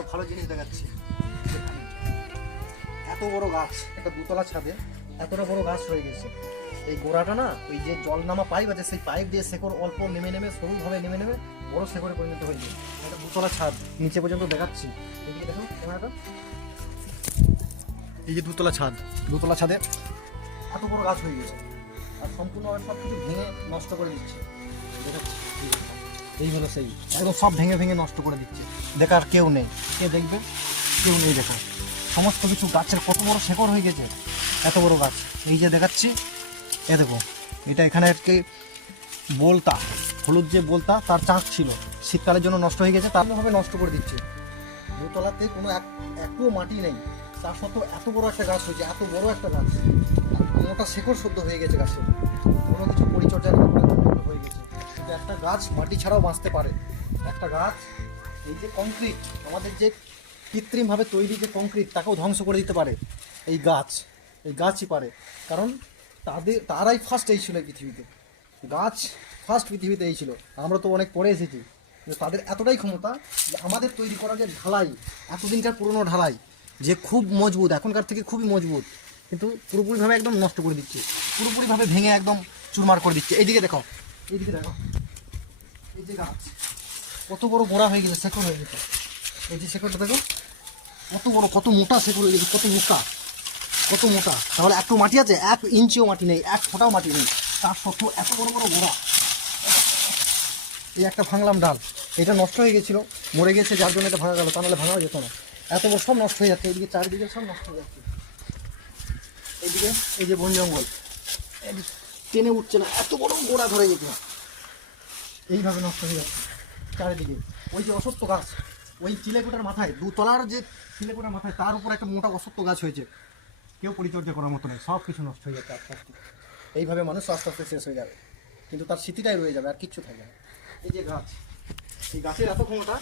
একটা ভালো জিনিস দেখাচ্ছি। এত বড় গাছ, একটা দুতলা ছাদে এতটা বড় গাছ হয়ে গেছে। এই গোড়াটা না, ওই যে জল নামা পাইপ আছে, সেই পাইপ দিয়ে শেকড় অল্প নেমে নেমে সরুভাবে নেমে নেমে বড় শেকড়ে পরিণত হয়ে যায়। একটা দুতলা ছাদ, নিচে পর্যন্ত দেখাচ্ছি। এদিকে দেখো ক্যামেরাটা, এই যে দুতলা ছাদ, দুতলা ছাদে এত বড় গাছ হয়ে গেছে আর সম্পূর্ণভাবে সব কিছু ভেঙে নষ্ট করে দিচ্ছে। দেখাচ্ছি, এই হলো সেই একদম সব ভেঙে ভেঙে নষ্ট করে দিচ্ছে। দেখার কেউ নেই, কে দেখবে? কেউ নেই। দেখো সমস্ত কিছু, গাছের কত বড় শেকড় হয়ে গেছে, এত বড় গাছ। এই যে দেখাচ্ছি, এ দেখো, এটা এখানে একটি বোলতা, হলুদ যে বোলতা, তার চাঁক ছিল, শীতকালের জন্য নষ্ট হয়ে গেছে, তারভাবে নষ্ট করে দিচ্ছে। দোতলাতে কোনো একটু মাটি নেই, তার সত্ত্বেও এত বড় একটা গাছ হয়েছে, এত বড় একটা গাছ, মোটা শেকড় সদ্য হয়ে গেছে গাছের, কোনো কিছু পরিচর্যা হয়ে গেছে। কিন্তু একটা গাছ মাটি ছাড়াও বাঁচতে পারে। একটা গাছ, এই যে কংক্রিট, আমাদের যে কৃত্রিমভাবে তৈরি যে কংক্রিট, তাকেও ধ্বংস করে দিতে পারে এই গাছ। এই গাছই পারে, কারণ তারাই ফার্স্ট এই ছিল পৃথিবীতে। গাছ ফার্স্ট পৃথিবীতে এই ছিল। আমরা তো অনেক পরে এসেছি, কিন্তু তাদের এতটাই ক্ষমতা যে আমাদের তৈরি করা যে ঢালাই, এতদিনকার পুরনো ঢালাই, যে খুব মজবুত, এখনকার থেকে খুবই মজবুত, কিন্তু পুরোপুরিভাবে একদম নষ্ট করে দিচ্ছে, পুরোপুরিভাবে ভেঙে একদম চুরমার করে দিচ্ছে। এইদিকে দেখো, এইদিকে দেখো, এই যে গাছ কত বড় গোড়া হয়ে গেছে, শেকড় হয়ে গেছে। এই যে শেকড়টা দেখো কত বড়, কত মোটা শেকড় হয়ে গেছে, কত মোটা, কত মোটা। তাহলে একটু মাটি আছে, 1 ইঞ্চিও মাটি নেই, 1 ফোঁটাও মাটি নেই, তার সত্ত্বেও এত বড় বড় গোড়া। এই একটা ভাঙলাম ডাল, এটা নষ্ট হয়ে গেছিলো, মরে গেছে, যার জন্য এটা ভাঙা গেল, তা নাহলে ভাঙা যেত না। এত বড় সব নষ্ট হয়ে যাচ্ছে, এইদিকে চারিদিকে সব নষ্ট হয়ে যাচ্ছে। এইদিকে এই যে বন জঙ্গল, টেনে উঠছে না, এত বড় গোড়া ধরে যেত, এইভাবে নষ্ট হয়ে যাচ্ছে চারিদিকে। ওই যে অসত্য গাছ, ওই চিলেকোটার মাথায়, দুতলার যে চিলেকোটার মাথায়, তার উপর একটা মোটা অসত্য গাছ হয়েছে, কেউ পরিচর্যা করার মতো নেই, সব কিছু নষ্ট হয়ে যাচ্ছে আস্তে আস্তে। এইভাবে মানুষ আস্তে আস্তে শেষ হয়ে যাবে, কিন্তু তার স্মৃতিটাই রয়ে যাবে, আর কিচ্ছু থাকবে না। এই যে গাছ, এই গাছের এত ক্ষমতা,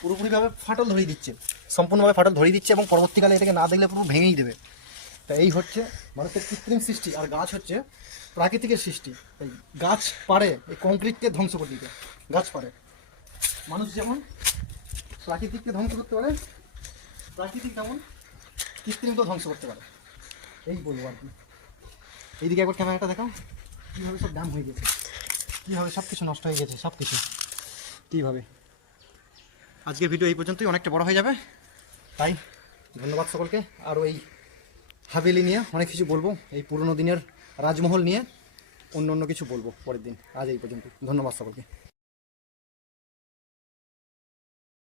পুরোপুরিভাবে ফাটল ধরিয়ে দিচ্ছে, সম্পূর্ণভাবে ফাটল ধরিয়ে দিচ্ছে, এবং পরবর্তীকালে এটাকে না দেখলে পুরো ভেঙেই দেবে। তা এই হচ্ছে মানুষের কৃত্রিম সৃষ্টি, আর গাছ হচ্ছে প্রাকৃতিকের সৃষ্টি। এই গাছ পারে এই কংক্রিটকে ধ্বংস করে দিতে, গাছ পারে। মানুষ যেমন প্রাকৃতিককে ধ্বংস করতে পারে, প্রাকৃতিক তেমন কৃত্রিমকে ধ্বংস করতে পারে, এই বলবো আর কি। এইদিকে একবার ক্যামেরাটা দেখাও, কীভাবে সব ড্যাম হয়ে গেছে, কীভাবে সব কিছু নষ্ট হয়ে গেছে, সব কিছু কীভাবে। আজকের ভিডিও এই পর্যন্তই, অনেকটা বড় হয়ে যাবে, তাই ধন্যবাদ সকলকে। আর এই হাভেলি নিয়ে অনেক কিছু বলবো, এই পুরনো দিনের রাজমহল নিয়ে অন্য কিছু বলবো পরের দিন। আজ এই পর্যন্ত, ধন্যবাদ সকলকে।